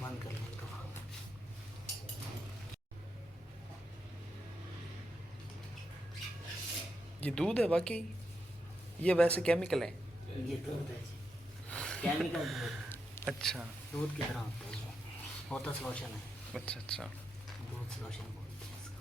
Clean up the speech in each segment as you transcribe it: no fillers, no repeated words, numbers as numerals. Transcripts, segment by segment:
बंद कर लो। ये दूध है बाकी ये वैसे केमिकल है? ये दूध है, केमिकल दूध है। अच्छा, दूध की तरह होता है, ये होता सलोशन है। अच्छा अच्छा। दूध सलोशन बोलते हैं इसको।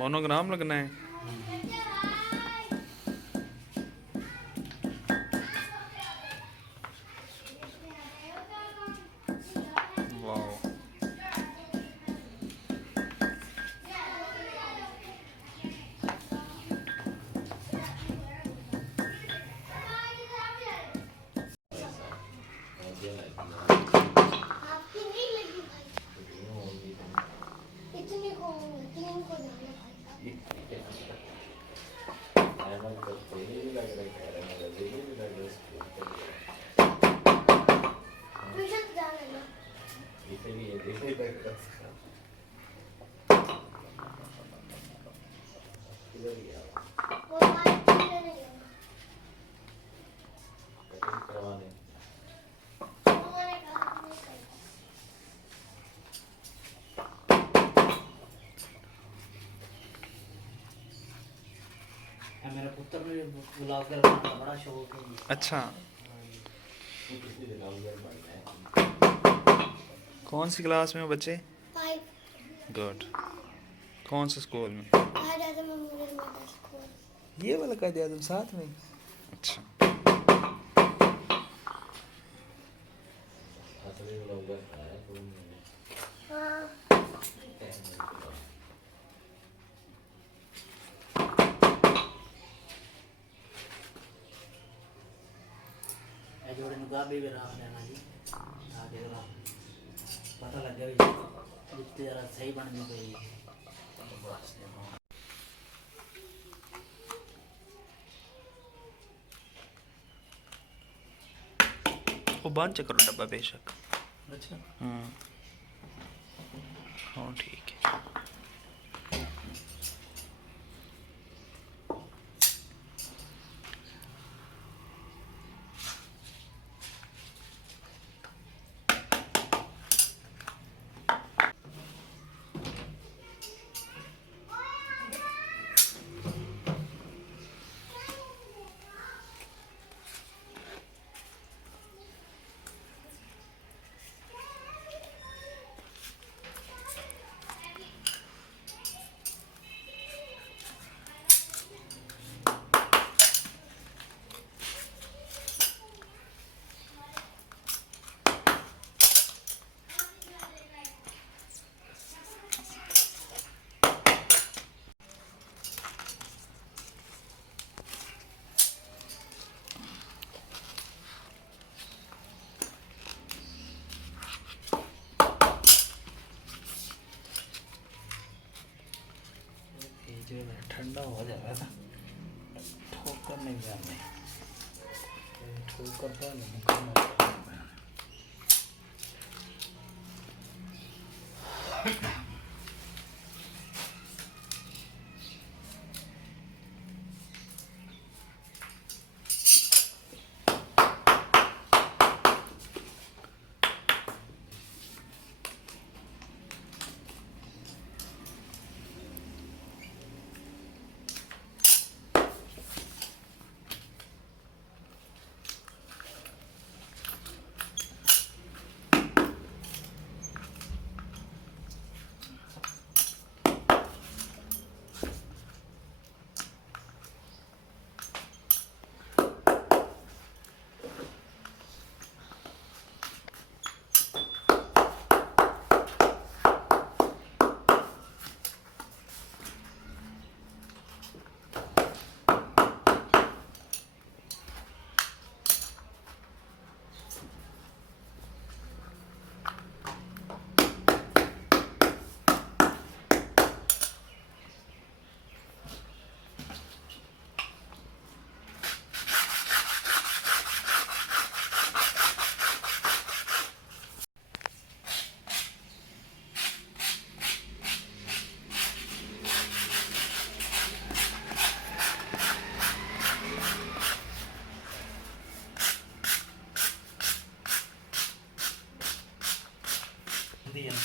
मोनोग्राम लगना है। वाओ, आपकी नहीं लगी भाई, इतने को तीन को जाना भाई। ट्यूशन जाना ना, वो हमारे ट्यूशन नहीं जाना। उन्होंने कहा नहीं करना। मेरा पुत्र ने ब्लॉगर बनने का बड़ा शौक है। अच्छा। कौन सी क्लास में हो बच्चे? Five, good. कौन से स्कूल में? आज आजा मेमोरियल मिडिल स्कूल। ये वाला कायदे आजम साथ में? अच्छा। हाँ, ਇਹ ਜੋੜੇ ਨੂੰ ਗਾਬੇ ਵੀ ਰਾਮ ਲੈਣਾ ਜੀ ਆ ਦੇਖ ਲਾ ਪਤਾ ਲੱਗਿਆ ਵੀ ਜਿੱਤੇ ਜਰਾ ਸਹੀ ਬਣਨੀ ਪਈ ਬਸ वो बंद च करो डब्बा बेशक। अच्छा हाँ ठीक है। जो ठंडा हो जाएगा था ठोकर नहीं जाने ठोकर तो नहीं करना।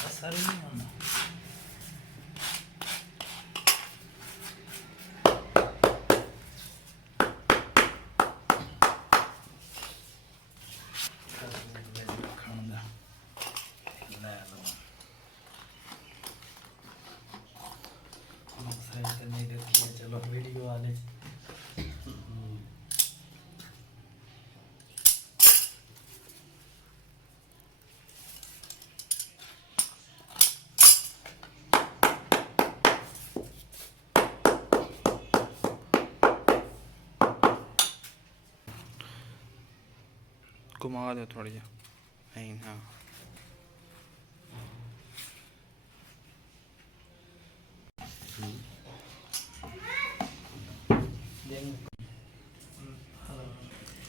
असर नहीं होना। घुमा दो थोड़ा जा नहीं हाँ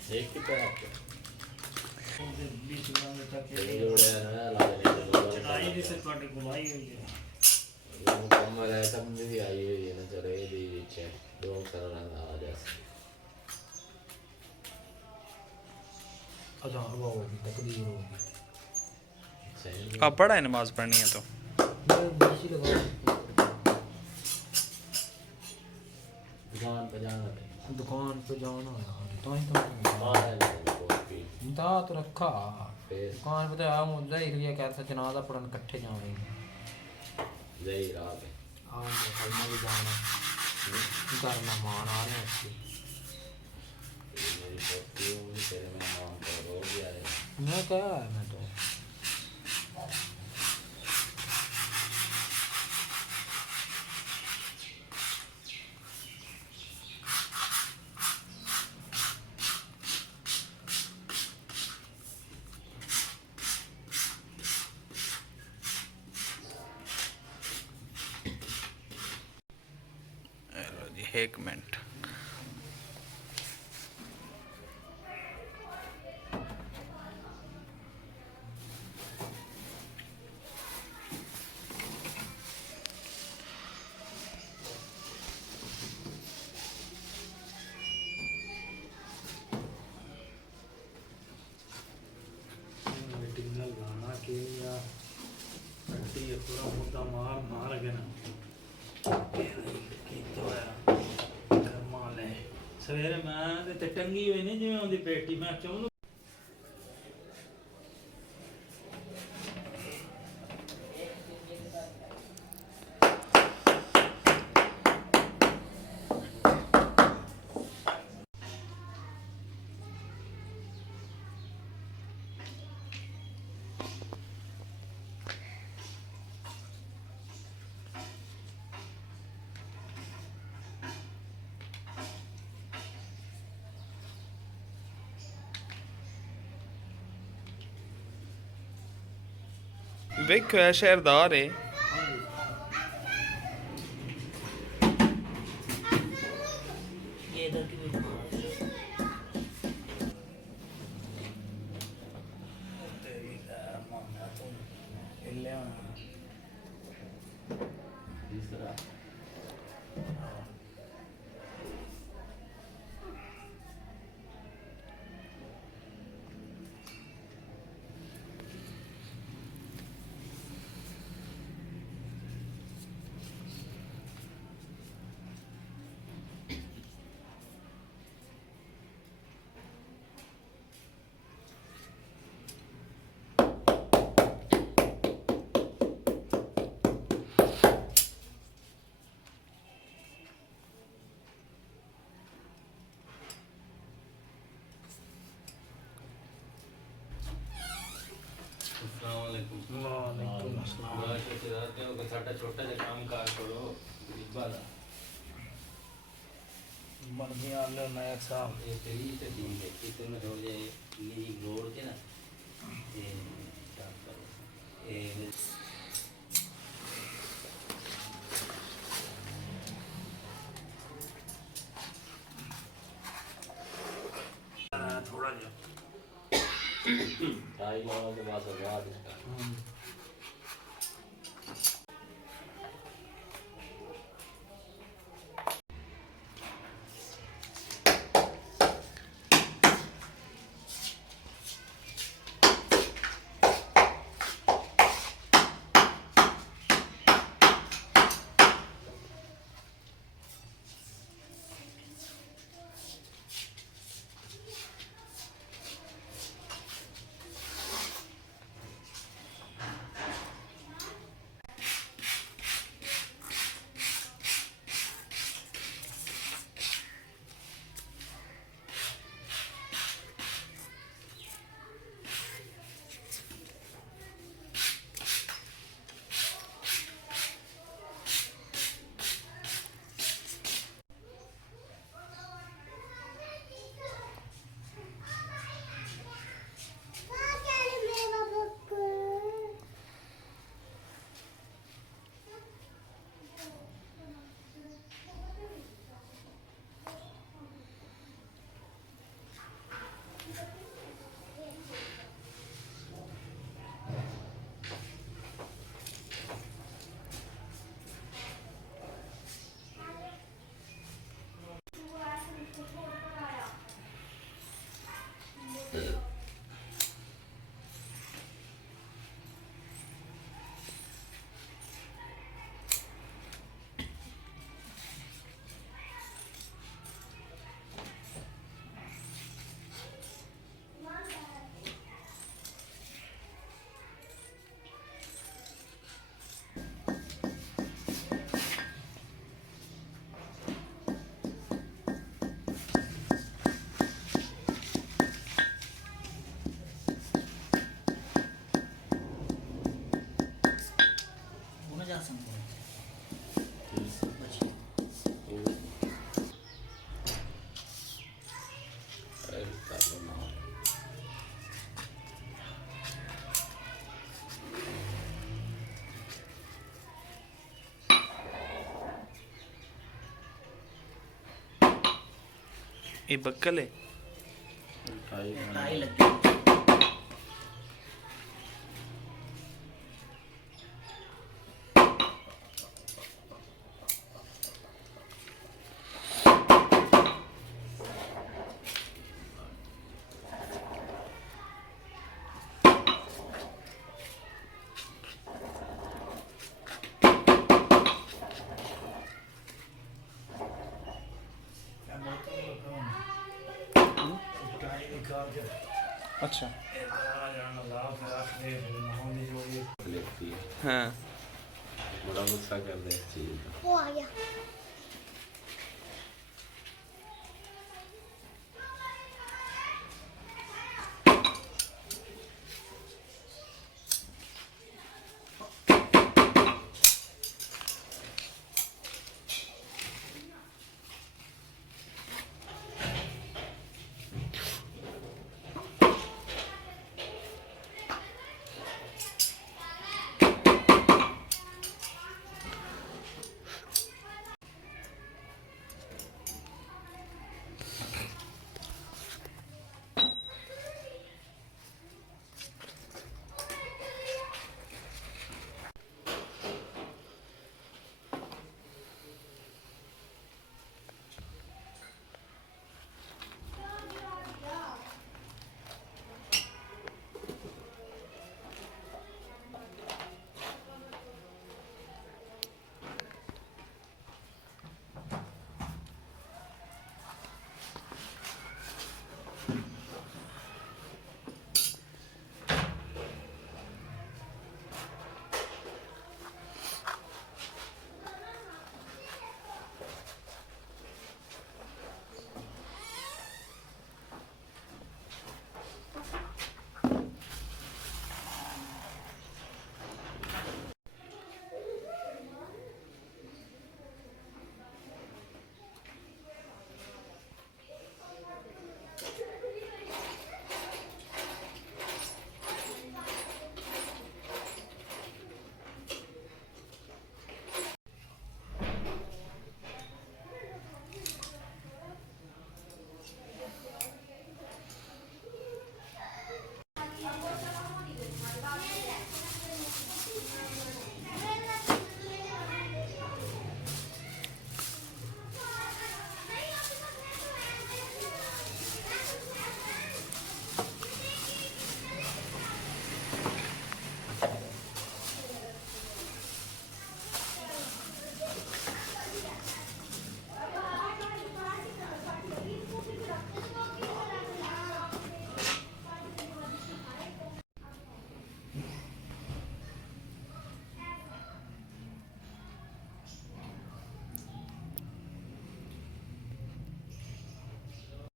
एक ही पे आपके ਚੜਾਈ ਦੀ ਸੇ ਤੁਹਾਡੇ ਗੁਲਾਈ ਹੋਈ ਹੈ मुकम्मल है सब मुझे भी आई हुई है ना चलो ये दी नीचे दो कर रहा आ जैसे अजान होगी तकदीर होगी सही अब पढ़ा है नमाज पढ़नी है तो मैं बेशी लगा दुकान पे जाना है दुकान पे जाना यार तो ही तो बाहर है बहुत भी तो रखा फिर दुकान पे तो आ मुद्दा ही लिया कहता जनाजा पढ़न इकट्ठे जावेंगे यही रात है आज करना भी जाना करना मान आ रहे हैं मेरी पोती भी तेरे में नाम का रो भी आया मैं क्या है मैं तो लो जी 1 मिनट मीटिंग लाना के या हड्डी पूरा मुद्दा मार मार के ना ਕੀਤਾ ਹੋਇਆ ਕਰਮਾਂ ਨੇ ਸਵੇਰੇ ਮੈਂ ਤੇ ਟੰਗੀ ਹੋਈ ਨਹੀਂ ਜਿਵੇਂ ਉਹਦੀ ਪੇਟੀ ਮੈਂ ਚਾਹੁੰਦਾ ਵੇਖੋ ਇਹ ਸ਼ਹਿਰਦਾਰ ਹੈ ਇਹ ਇਧਰ ਕੀ ਵੀ ਤੇਰੀ ਮਾਂ ਤੂੰ ਹਿੱਲਿਆ तीसरा अस्सलामुअलैकुम ਵਾਲੇकुम अस्सलाम बड़ा शुक्रिया कि साडा छोटा जिहा काम कार करो गरीबां दा बन गया ले नायक साहब ਇਹ ਤੇਰੀ ਤੇ ਦੀ ਹੈ ਕਿ ਤੈਨੂੰ ਥੋੜਾ ਜਿਹਾ ਲੀਵ ਰੋੜ ਕੇ ਨਾ ਤੇ ਸਟਾਰਟ ਕਰੋ ਇਹ थोड़ा जिहा टाई लाओ के बाद बात इसका ਇਹ ਬੱਕਲ ਹੈ। ਟਾਈ ਲੱਗੀ ਟਾਈ ਨਿਕਾਲ ਕੇ ਅੱਛਾ ਇਹ ਆ ਜਾਣਾ ਲਾ ਕੇ ਰੱਖ ਦੇ ਫਿਰ ਨਾ ਨਹੀਂ ਜੋ ਇਹ ਹਾਂ ਬੜਾ ਗੁੱਸਾ ਕਰਦੇ ਇਸ ਚੀਜ਼ ਦਾ। ਉਹ ਆ ਗਿਆ